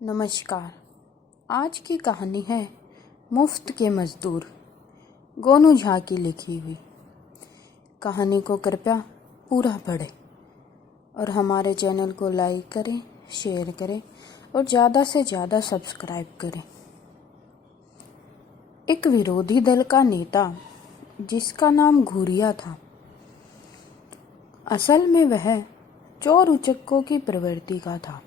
नमस्कार। आज की कहानी है मुफ्त के मज़दूर, गोनू झा की लिखी हुई। कहानी को कृपया पूरा पढ़ें और हमारे चैनल को लाइक करें, शेयर करें और ज़्यादा से ज़्यादा सब्सक्राइब करें। एक विरोधी दल का नेता जिसका नाम घुरिया था, असल में वह चोर उचक्कों की प्रवृत्ति का था।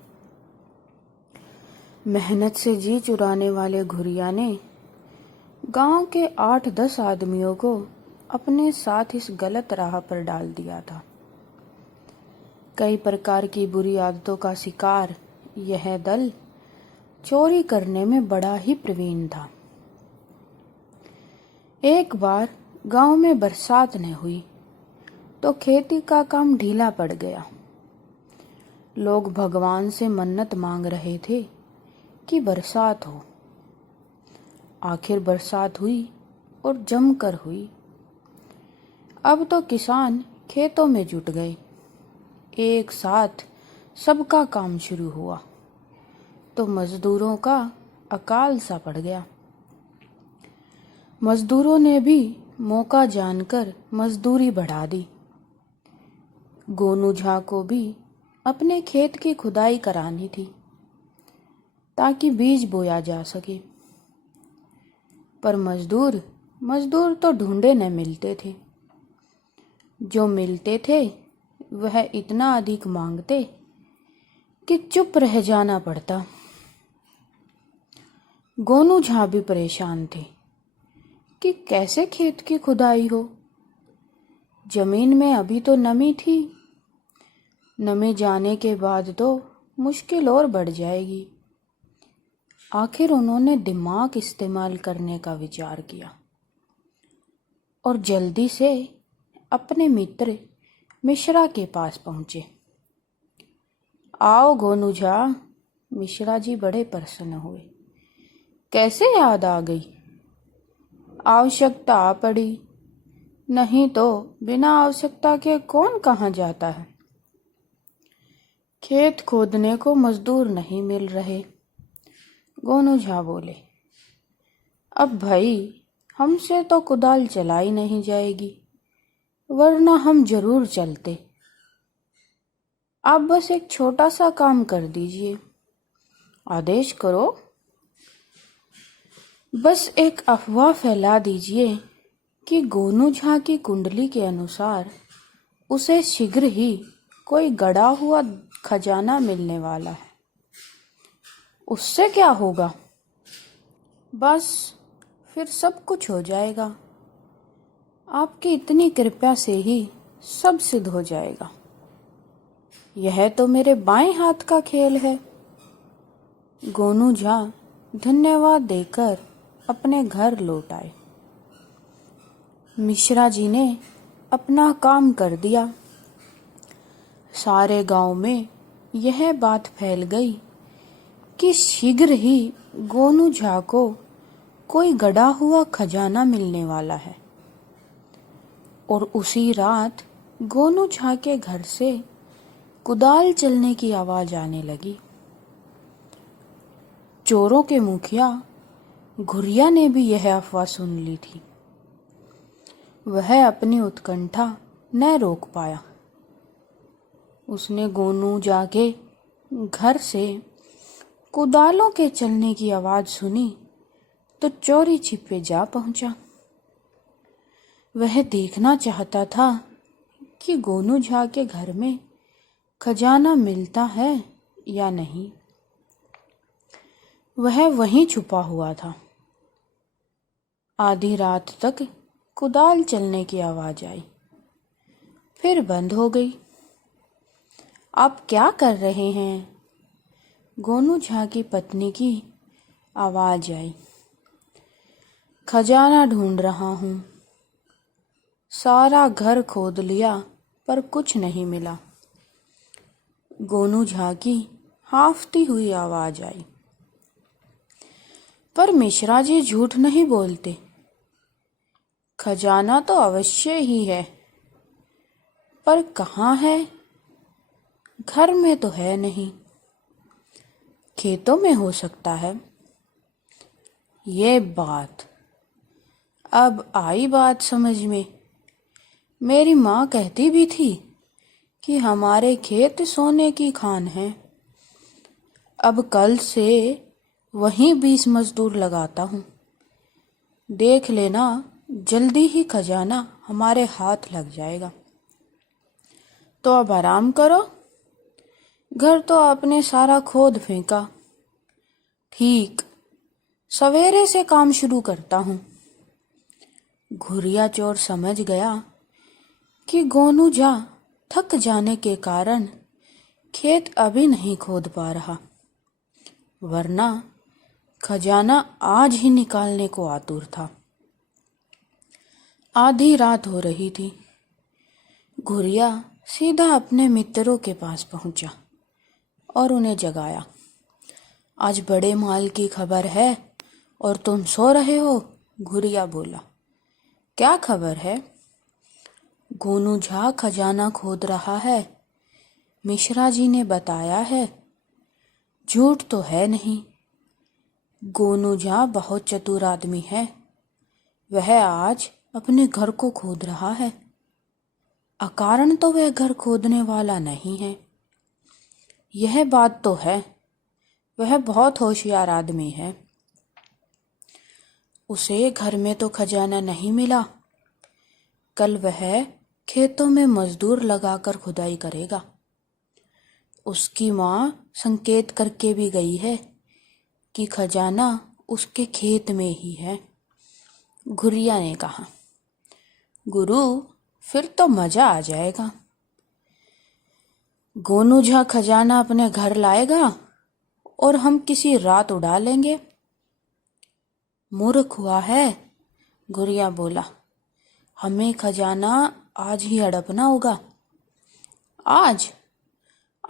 मेहनत से जी चुराने वाले घुरिया ने गांव के 8-10 आदमियों को अपने साथ इस गलत राह पर डाल दिया था। कई प्रकार की बुरी आदतों का शिकार यह दल चोरी करने में बड़ा ही प्रवीण था। एक बार गांव में बरसात न हुई तो खेती का काम ढीला पड़ गया। लोग भगवान से मन्नत मांग रहे थे कि बरसात हो। आखिर बरसात हुई और जमकर हुई। अब तो किसान खेतों में जुट गए। एक साथ सबका काम शुरू हुआ तो मजदूरों का अकाल सा पड़ गया। मजदूरों ने भी मौका जानकर मजदूरी बढ़ा दी। गोनू झा को भी अपने खेत की खुदाई करानी थी ताकि बीज बोया जा सके, पर मजदूर तो ढूंढे न मिलते थे। जो मिलते थे वह इतना अधिक मांगते कि चुप रह जाना पड़ता। गोनू झा भी परेशान थे कि कैसे खेत की खुदाई हो। जमीन में अभी तो नमी थी, नमी जाने के बाद तो मुश्किल और बढ़ जाएगी। आखिर उन्होंने दिमाग इस्तेमाल करने का विचार किया और जल्दी से अपने मित्र मिश्रा के पास पहुंचे। आओ गोनू झा, मिश्रा जी बड़े प्रसन्न हुए। कैसे याद आ गई? आवश्यकता आ पड़ी, नहीं तो बिना आवश्यकता के कौन कहाँ जाता है। खेत खोदने को मजदूर नहीं मिल रहे। गोनू झा बोले, अब भाई हमसे तो कुदाल चलाई नहीं जाएगी, वरना हम जरूर चलते। आप बस एक छोटा सा काम कर दीजिए, आदेश करो। बस एक अफवाह फैला दीजिए कि गोनू झा की कुंडली के अनुसार उसे शीघ्र ही कोई गड़ा हुआ खजाना मिलने वाला है। उससे क्या होगा? बस फिर सब कुछ हो जाएगा। आपकी इतनी कृपा से ही सब सिद्ध हो जाएगा। यह तो मेरे बाएं हाथ का खेल है। गोनू झा धन्यवाद देकर अपने घर लौट आए। मिश्रा जी ने अपना काम कर दिया। सारे गांव में यह बात फैल गई कि शीघ्र ही गोनू झा को कोई गड़ा हुआ खजाना मिलने वाला है। और उसी रात गोनू झा के घर से कुदाल चलने की आवाज आने लगी। चोरों के मुखिया घुरिया ने भी यह अफवाह सुन ली थी। वह अपनी उत्कंठा न रोक पाया। उसने गोनू झा के घर से कुदालों के चलने की आवाज सुनी तो चोरी छिपे जा पहुंचा। वह देखना चाहता था कि गोनू झा के घर में खजाना मिलता है या नहीं। वह वहीं छुपा हुआ था। आधी रात तक कुदाल चलने की आवाज आई, फिर बंद हो गई। आप क्या कर रहे हैं? गोनू झा की पत्नी की आवाज आई। खजाना ढूंढ रहा हूं। सारा घर खोद लिया पर कुछ नहीं मिला। गोनू झा की हांफती हुई आवाज आई। पर मिश्रा जी झूठ नहीं बोलते। खजाना तो अवश्य ही है, पर कहाँ है? घर में तो है नहीं। खेतों में हो सकता है। ये बात, अब आई बात समझ में। मेरी माँ कहती भी थी कि हमारे खेत सोने की खान है। अब कल से वहीं 20 मजदूर लगाता हूँ। देख लेना, जल्दी ही खजाना हमारे हाथ लग जाएगा। तो अब आराम करो, घर तो आपने सारा खोद फेंका। ठीक, सवेरे से काम शुरू करता हूँ। घुरिया चोर समझ गया कि गोनू झा थक जाने के कारण खेत अभी नहीं खोद पा रहा, वरना खजाना आज ही निकालने को आतुर था। आधी रात हो रही थी। घुरिया सीधा अपने मित्रों के पास पहुंचा और उन्हें जगाया। आज बड़े माल की खबर है और तुम सो रहे हो, घुरिया बोला। क्या खबर है? गोनू झा खजाना खोद रहा है, मिश्रा जी ने बताया है। झूठ तो है नहीं। गोनू झा बहुत चतुर आदमी है। वह आज अपने घर को खोद रहा है। अकारण तो वह घर खोदने वाला नहीं है, यह बात तो है। वह बहुत होशियार आदमी है। उसे घर में तो खजाना नहीं मिला। कल वह खेतों में मजदूर लगाकर खुदाई करेगा। उसकी माँ संकेत करके भी गई है कि खजाना उसके खेत में ही है। घुरिया ने कहा, गुरु, फिर तो मजा आ जाएगा। गोनू झा खजाना अपने घर लाएगा और हम किसी रात उड़ा लेंगे। मूर्ख हुआ है, घुरिया बोला। हमें खजाना आज ही हड़पना होगा। आज?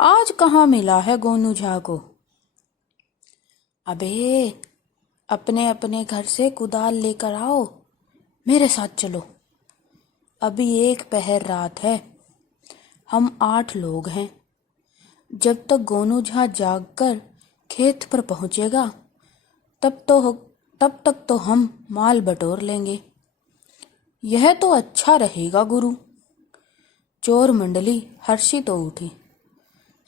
आज कहाँ मिला है गोनू झा को? अबे, अपने अपने घर से कुदाल लेकर आओ, मेरे साथ चलो। अभी 1 पहर रात है। हम 8 लोग हैं। जब तक गोनू झा जागकर खेत पर पहुंचेगा तब तक तो हम माल बटोर लेंगे। यह तो अच्छा रहेगा गुरु। चोर मंडली हर्षित हो उठी।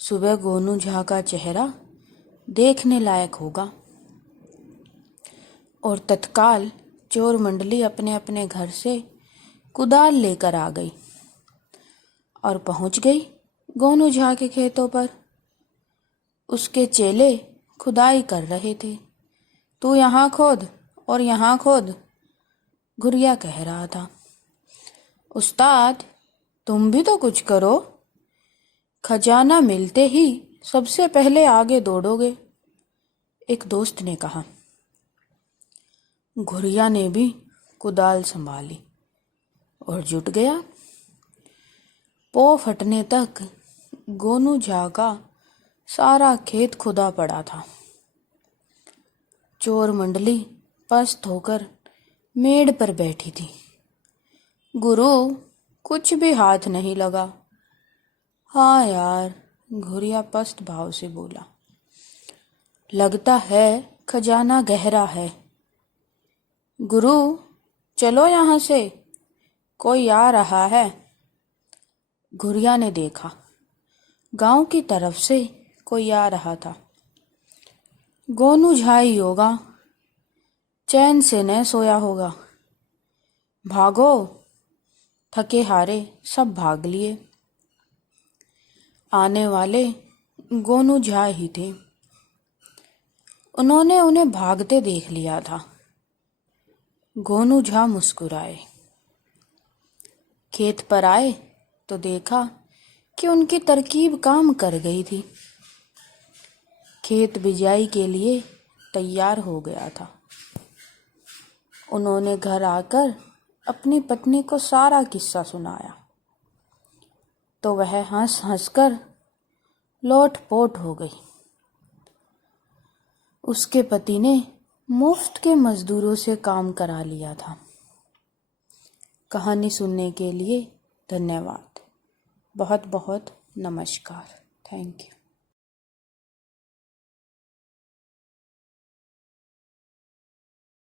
सुबह गोनू झा का चेहरा देखने लायक होगा। और तत्काल चोर मंडली अपने अपने घर से कुदाल लेकर आ गई और पहुंच गई गोनू झा के खेतों पर। उसके चेले खुदाई कर रहे थे। तू यहाँ खोद और यहाँ खोद, घुरिया कह रहा था। उस्ताद, तुम भी तो कुछ करो। खजाना मिलते ही सबसे पहले आगे दौड़ोगे, एक दोस्त ने कहा। घुरिया ने भी कुदाल संभाली और जुट गया। पौ फटने तक गोनू झा का सारा खेत खुदा पड़ा था। चोर मंडली पस्त होकर मेड़ पर बैठी थी। गुरु, कुछ भी हाथ नहीं लगा। हाँ यार, घुरिया पस्त भाव से बोला। लगता है खजाना गहरा है। गुरु, चलो यहाँ से, कोई आ रहा है। घुरिया ने देखा, गांव की तरफ से कोई आ रहा था। गोनू झा ही होगा, चैन से न सोया होगा। भागो। थके हारे सब भाग लिए। आने वाले गोनू झा ही थे। उन्होंने उन्हें भागते देख लिया था। गोनू झा मुस्कुराए। खेत पर आए तो देखा कि उनकी तरकीब काम कर गई थी। खेत बिजाई के लिए तैयार हो गया था। उन्होंने घर आकर अपनी पत्नी को सारा किस्सा सुनाया तो वह हंस हंसकर लोटपोट हो गई। उसके पति ने मुफ्त के मजदूरों से काम करा लिया था। कहानी सुनने के लिए धन्यवाद। बहुत बहुत नमस्कार। Thank you.